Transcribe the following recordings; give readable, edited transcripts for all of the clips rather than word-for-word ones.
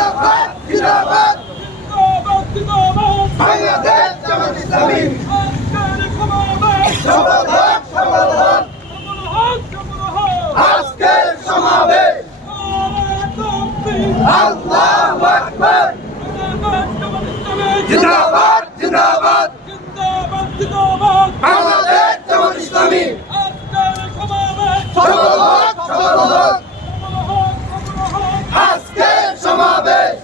জিন্দাবাদ জিন্দাবাদ বাংলাদেশ জামাত ইসলামী সফল হোক সফল হোক আজকের সমাবেশ আল্লাহু আকবার জিন্দাবাদ জিন্দাবাদ বাংলাদেশ জামাত ইসলামী সফল হোক সফল হোক আজকের সমাবেশ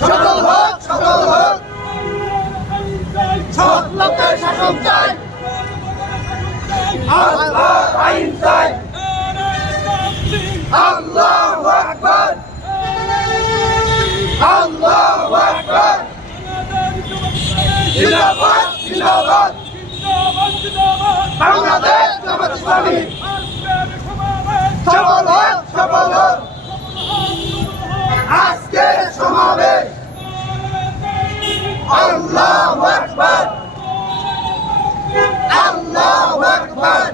সফল হোক সফল হোক সৎ লোকের শাসন চাই আল্লাহর আইন চাই আল্লাহু আকবার আল্লাহু আকবার জিন্দাবাদ জিন্দাবাদ বাংলাদেশ জামাত ইসলামী সফল হোক সফল হোক আজকের সমাবেশ আল্লাহু আকবার আল্লাহু আকবার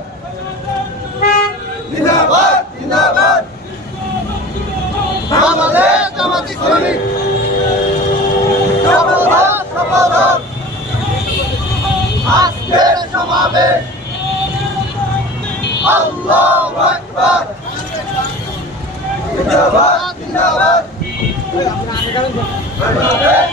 জিন্দাবাদ জিন্দাবাদ বাংলাদেশ জামাত ইসলামী সফল হোক সফল হোক আজকের সমাবেশ আল্লাহু আকবার জিন্দাবাদ জিন্দাবাদ বাংলাদেশ